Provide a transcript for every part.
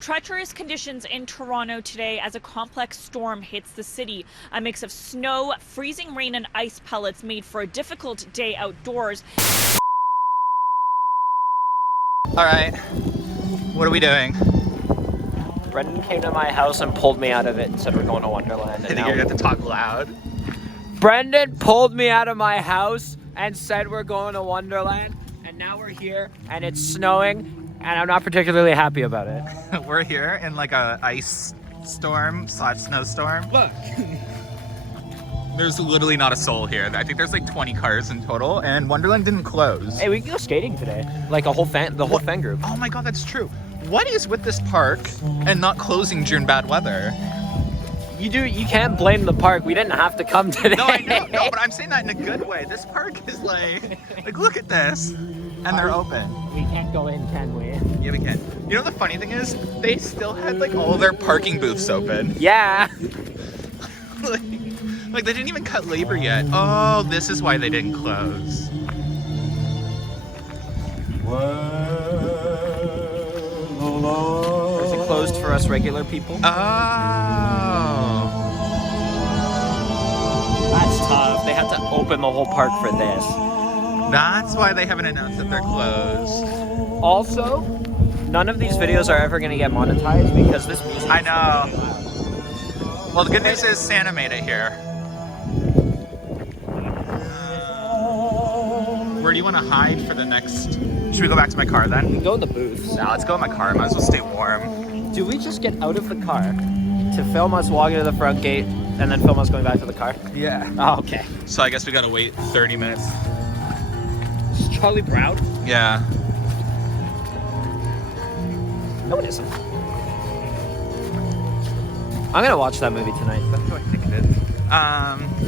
Treacherous conditions in Toronto today as a complex storm hits the city. A mix of snow, freezing rain, and ice pellets made for a difficult day outdoors. All right, what are we doing? Brendan came to my house and pulled me out of it and said we're going to Wonderland. I think you have to talk loud. Brendan pulled me out of my house and said we're going to Wonderland, and now we're here and it's snowing and I'm not particularly happy about it. We're here in like a ice storm / snowstorm. Look. There's literally not a soul here. I think there's like 20 cars in total, and Wonderland didn't close. Hey, we can go skating today. Like the whole fan group. Oh my god, that's true. What is with this park and not closing during bad weather? You can't blame the park. We didn't have to come today. No, I know. No, but I'm saying that in a good way. This park is like look at this. And they're open. We can't go in, can we? Yeah, we can. You know the funny thing is, they still had like all their parking booths open. Yeah. Like they didn't even cut labor yet. Oh, this is why they didn't close. Is it closed for us regular people? Oh. That's tough. They had to open the whole park for this. That's why they haven't announced that they're closed. Also, none of these videos are ever going to get monetized because this music. I know. Well, the good news is Santa made it here. Where do you want to hide for the next? Should we go back to my car then? We can go in the booths. No, let's go in my car. Might as well stay warm. Do we just get out of the car to film us walking to the front gate and then film us going back to the car? Yeah. Oh, okay. So I guess we gotta wait 30 minutes. This is Charlie Brown? Yeah. No, it isn't. I'm gonna watch that movie tonight. That's what I think it is.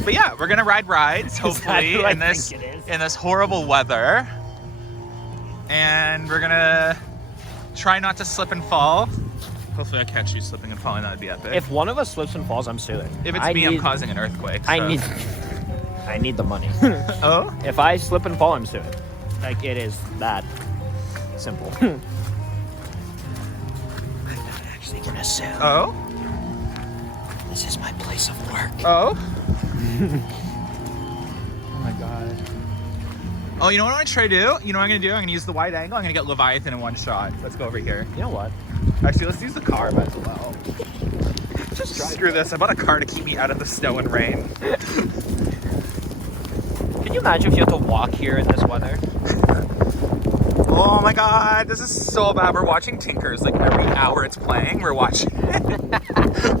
But yeah, we're gonna ride rides, hopefully, in this horrible weather. And we're gonna try not to slip and fall. Hopefully I catch you slipping and falling, that would be epic. If one of us slips and falls, I'm suing. If it's me, I'm causing an earthquake. So. I need the money. Oh? If I slip and fall, I'm suing. Like, it is that simple. I'm not actually gonna sue. Oh? This is my place of work. Oh? Oh my god. Oh, you know what I'm gonna try to do? You know what I'm gonna do? I'm gonna use the wide angle. I'm gonna get Leviathan in one shot. Let's go over here. You know what? Actually, let's use the car as well. Just screw this. I bought a car to keep me out of the snow and rain. Can you imagine if you had to walk here in this weather? Oh my god, this is so bad. We're watching Tinker's like every hour it's playing. We're watching it.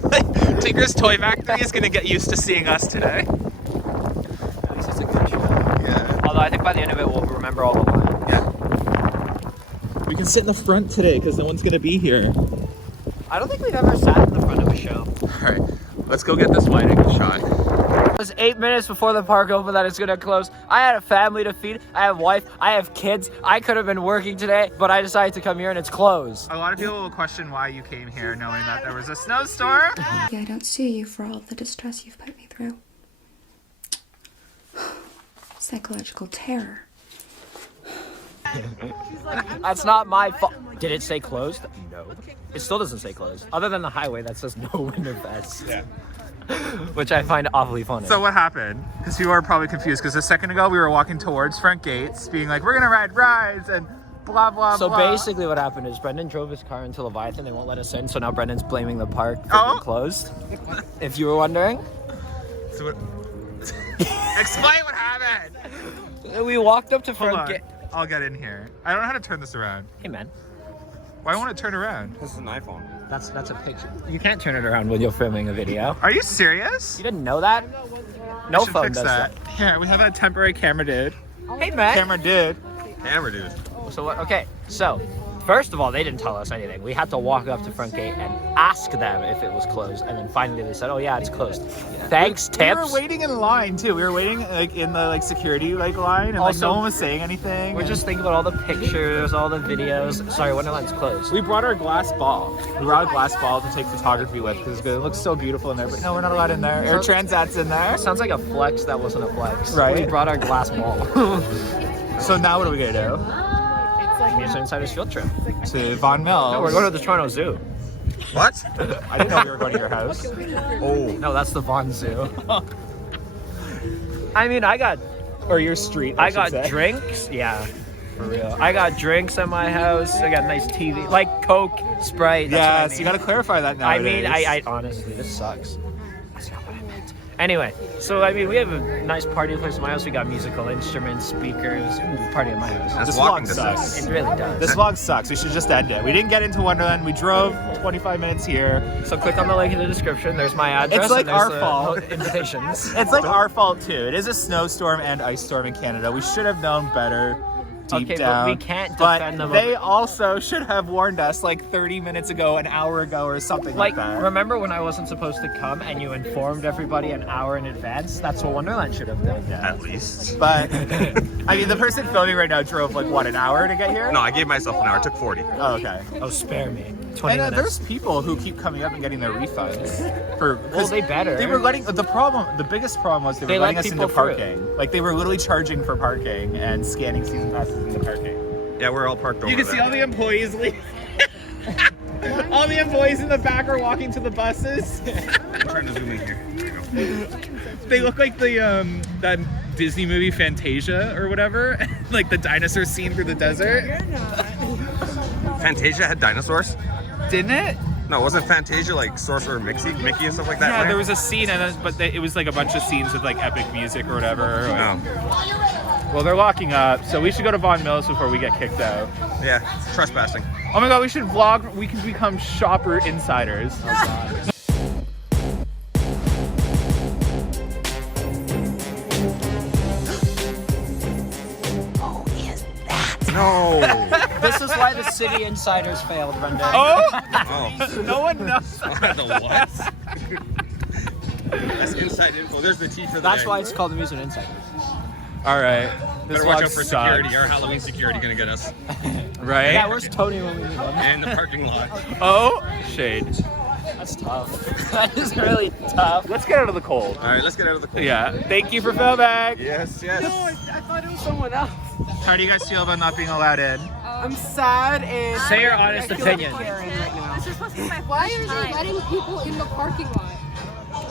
Like, Tinker's Toy Factory is gonna get used to seeing us today. At least it's a good show. Yeah. Although I think by the end of it we'll remember all the lines. Yeah. We can sit in the front today because no one's gonna be here. I don't think we've ever sat in the front of a show. Alright, let's go get this wide angle shot. It was 8 minutes before the park opened that it's gonna close. I had a family to feed, I have a wife, I have kids. I could have been working today, but I decided to come here and it's closed. A lot of people will question why you came here knowing that there was a snowstorm. Yeah, I don't sue you for all of the distress you've put me through. Psychological terror. That's not my fault. Did it say closed? No. It still doesn't say closed. Other than the highway that says no Winterfest. Yeah. Which I find awfully funny. So what happened? Because people are probably confused because a second ago we were walking towards front gates being like, we're gonna ride rides and blah, blah, so blah. basically what happened is Brendan drove his car into Leviathan. They won't let us in. So now Brendan's blaming the park for being closed. If you were wondering. So what... Explain what happened. We walked up to Hold front on. gate. I'll get in here. I don't know how to turn this around. Hey man. Why won't it turn around? This is an iPhone. That's a picture. You can't turn it around when you're filming a video. Are you serious? You didn't know that? I No should phone fix does that. Here, we have a temporary camera dude. Hey man. Camera dude. So what? Okay. So first of all, they didn't tell us anything. We had to walk up to front gate and ask them if it was closed, and then finally they said, "Oh yeah, it's closed." Thanks, We tips. were waiting in line too. We were waiting like in the security line, and Also, no one was saying anything. We're just thinking about all the pictures, all the videos. Sorry, Wonderland's closed. We brought our glass ball. We brought a glass ball to take photography with because it looks so beautiful in there. But no, we're not allowed in there. Air Transat's in there. Sounds like a flex that wasn't a flex. Right. We brought our glass ball. So now what are we gonna do? Amusement Insider's field trip. To Vaughan Mills. No, we're going to the Toronto Zoo. What? I didn't know we were going to your house. Oh. No, that's the Vaughn Zoo. I mean, Or your street, I got drinks. Yeah, for real. I got drinks at my house. I got a nice TV, like Coke, Sprite. That's what I Yes, mean. you gotta clarify that now. I mean, I honestly, this sucks. That's not what I meant. Anyway, so I mean, we have a nice party place at my house. We got musical instruments, speakers. Ooh, party at my house. This walking vlog distance. sucks. It really does. This vlog sucks. We should just end it. We didn't get into Wonderland. We drove 25 minutes here. So click on the link in the description. There's my address. It's like and there's our the fault. Invitations. It's like our fault too. It is a snowstorm and ice storm in Canada. We should have known better deep Okay, down. but we can't But defend them. they also should have warned us like 30 minutes ago, an hour ago, or something like that. Remember when I wasn't supposed to come and you informed everybody an hour in advance? That's what Wonderland should have done. At least. But I mean, the person filming right now drove like what, an hour to get here? No, I gave myself an hour. It took 40. Oh, okay. Oh, spare me. 20 And minutes. there's people who keep coming up and getting their refunds for. Well, they better. They were letting the biggest problem was they were They letting let us into people through. parking. Like they were literally charging for parking and scanning season passes into parking. Yeah, we're all parked over You can see there. all the employees leave. All the employees in the back are walking to the buses. I'm trying to zoom in here. There you go. They look like the that Disney movie Fantasia or whatever, like the dinosaur scene through the desert. Fantasia had dinosaurs? Didn't it? No, wasn't Fantasia like Sorcerer Mickey and stuff like that? Yeah, right? there was a scene, it was like a bunch of scenes with like epic music or whatever. Oh. Well, they're locking up, so we should go to Vaughan Mills before we get kicked out. Yeah, trespassing. Oh my god, we should vlog. We can become shopper insiders. No. This is why the city insiders failed, Brendan. Oh! Oh. No one knows. The what? That's inside info. There's the tea for the That's day. why it's called Amusement Insiders. All right. This Better watch vlog out for sucks. security. Our Halloween security gonna get us Right? Yeah, where's Tony when we need him? in the parking lot. Oh, shade. That's tough. That is really tough. Let's get out of the cold. All right, let's get out of the cold. Yeah. Thank you for filming. Yes, yes. I thought it was someone else. How do you guys feel about not being allowed in? I'm sad and Say your honest I feel like opinion. Karen right now. This is supposed to be my Why are they letting people in the parking lot?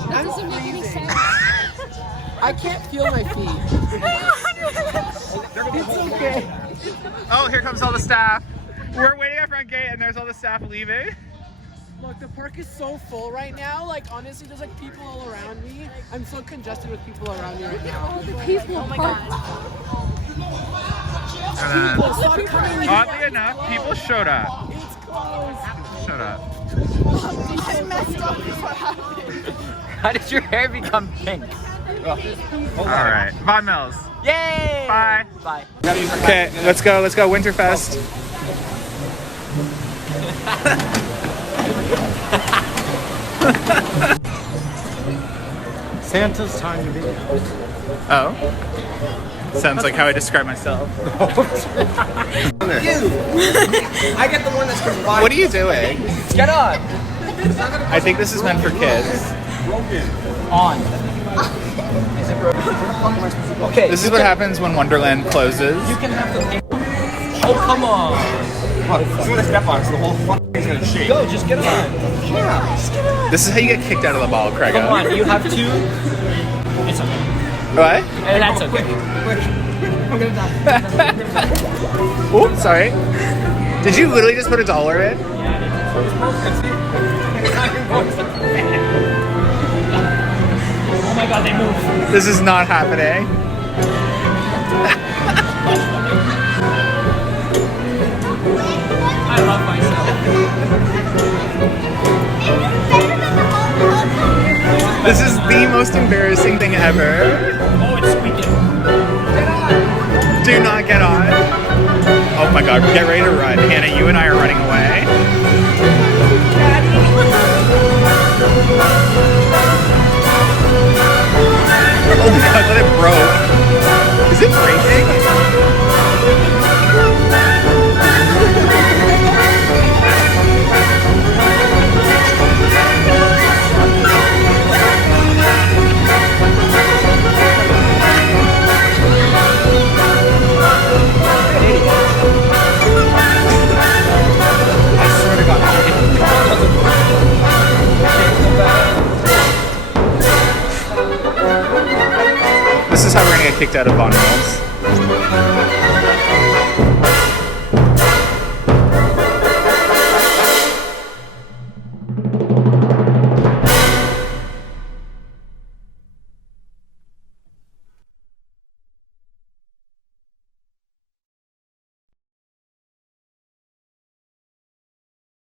That doesn't make any sense. I can't feel my feet. It's okay. Oh, here comes all the staff. We're waiting at front gate and there's all the staff leaving. Look, the park is so full right now. Like, honestly, there's like people all around me. I'm so congested with people around me right now. People park. And People, stop coming here. oddly enough, people showed up. It's closed. Shut up. I messed up is what happened. How did your hair become pink? All right. Vaughan Mills. Yay! Bye. Bye. Okay, let's go. Let's go. Winterfest. Santa's time to be out. Oh. Sounds like how I describe myself. I get the one that's provided. What are you doing? Get on! I think this is meant for kids. On. Is it broken? Okay. This is what happens when Wonderland closes. You can have the paper. Oh, come on. Look, as soon as I step on it, the whole fucking thing's gonna shake. Go, just get on. Yeah, just get on. This is how you get kicked out of the mall, Craig. Come on, you have two. It's okay. What? And that's okay. Oops, sorry. Did you literally just put a dollar in? Oh my god, they move. This is not happening. I love myself. This is the most embarrassing thing ever. Oh, it's squeaking. Do not get on. Oh my god, get ready to run. Hannah, you and I are running away. Oh my god, that it broke. Is it breaking? is how we're gonna get kicked out of Von Mills.